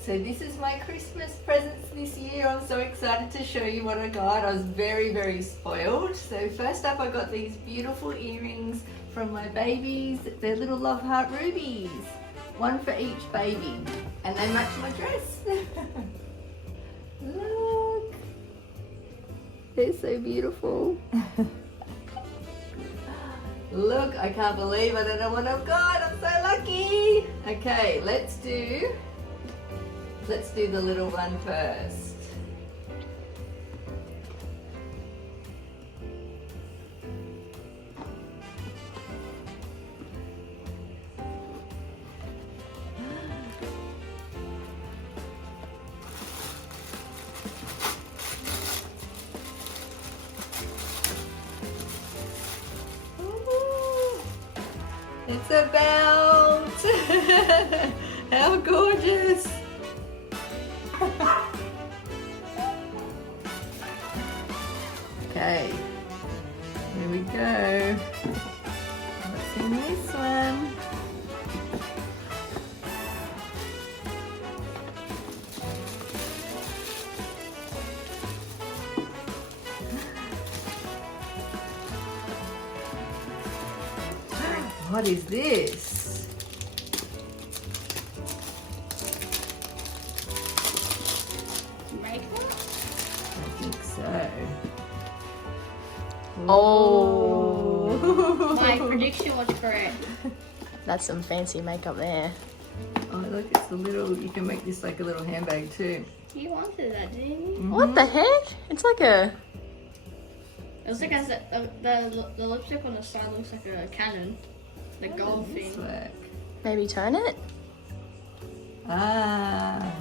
So this is my Christmas presents this year. I'm so excited to show you what I got. I was very, very spoiled. So first up, I got these beautiful earrings from my babies. They're little love heart rubies. One for each baby. And they match my dress. Look. They're so beautiful. Look, I can't believe I don't know what I've got. I'm so lucky. Okay, let's do the little one first. Ooh, it's a belt. How gorgeous. Okay, here we go. What's in this one? What is this? Makeup? I think so. Oh. My prediction was correct. That's some fancy makeup there. Oh, look, it's a little, you can make this like a little handbag too. You wanted that, didn't you? What the heck? It's like a... It was like the lipstick on the side looks like a cannon. The gold How does this thing. work? Maybe turn it? Ah.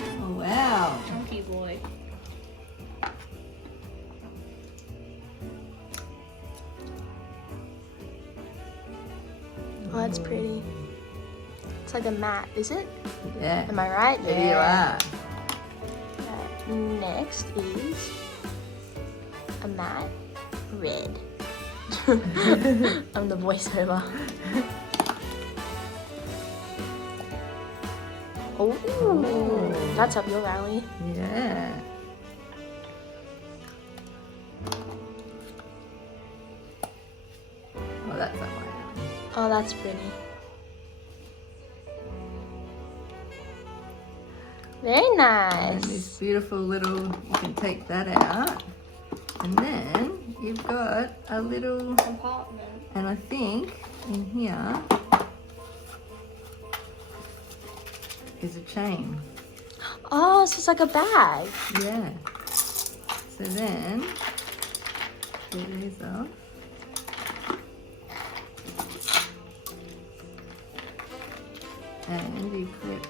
Oh, wow. Chunky boy. Oh, that's pretty. It's like a mat, is it? Yeah. Am I right? There you are. Next is a matte red. I'm the voiceover. Oh, that's up your alley. Yeah. Oh, that's up my alley. Oh, that's pretty. Very And nice. this beautiful little, you can take that out. And then you've got a little, Compartment. and I think in here is a chain. Oh, so it's like a bag. Yeah. So then, pull these off. And you clip.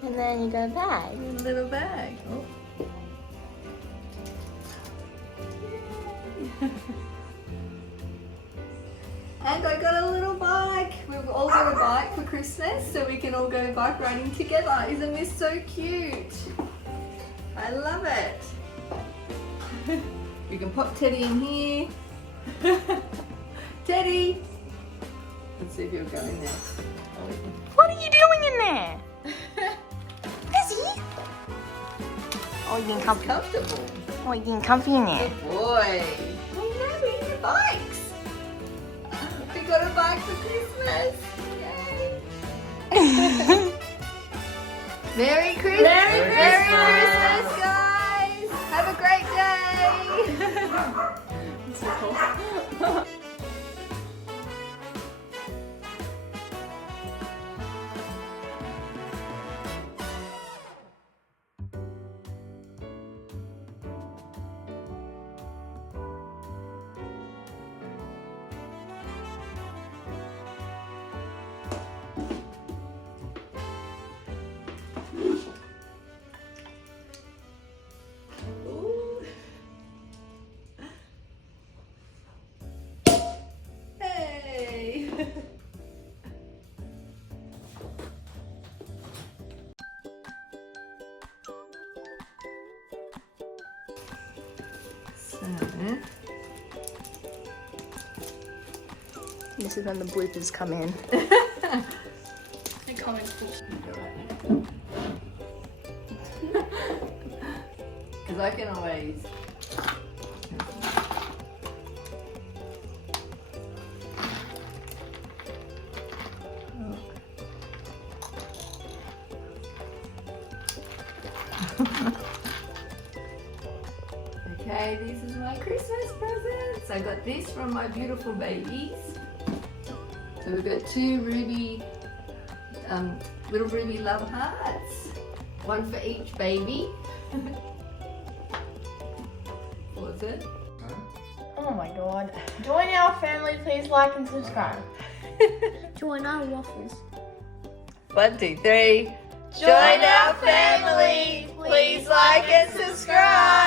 And then you got a bag. A little bag. Oh. And I got a little bike. We've all got a bike for Christmas, so we can all go bike riding together. Isn't this so cute? I love it. You can pop Teddy in here. Teddy! Let's see if he'll go in there. What are you doing in there? Lizzie? Oh, you're getting comfy. Comfortable. Oh, you're getting comfy in there. Good boy. I know, we need bikes. We got a bike for Christmas. Yay. Merry Christmas. Merry Christmas, guys. Have a great day. That's so cool. This is when the bloopers come in. The comments. Because I can always. Okay, this is my Christmas presents. I got this from my beautiful babies. So we've got two ruby, little ruby love hearts, one for each baby. What's it? Oh my god. Join our family, please like and subscribe. Join our waffles. 1, 2, 3. Join our family. Please like and subscribe.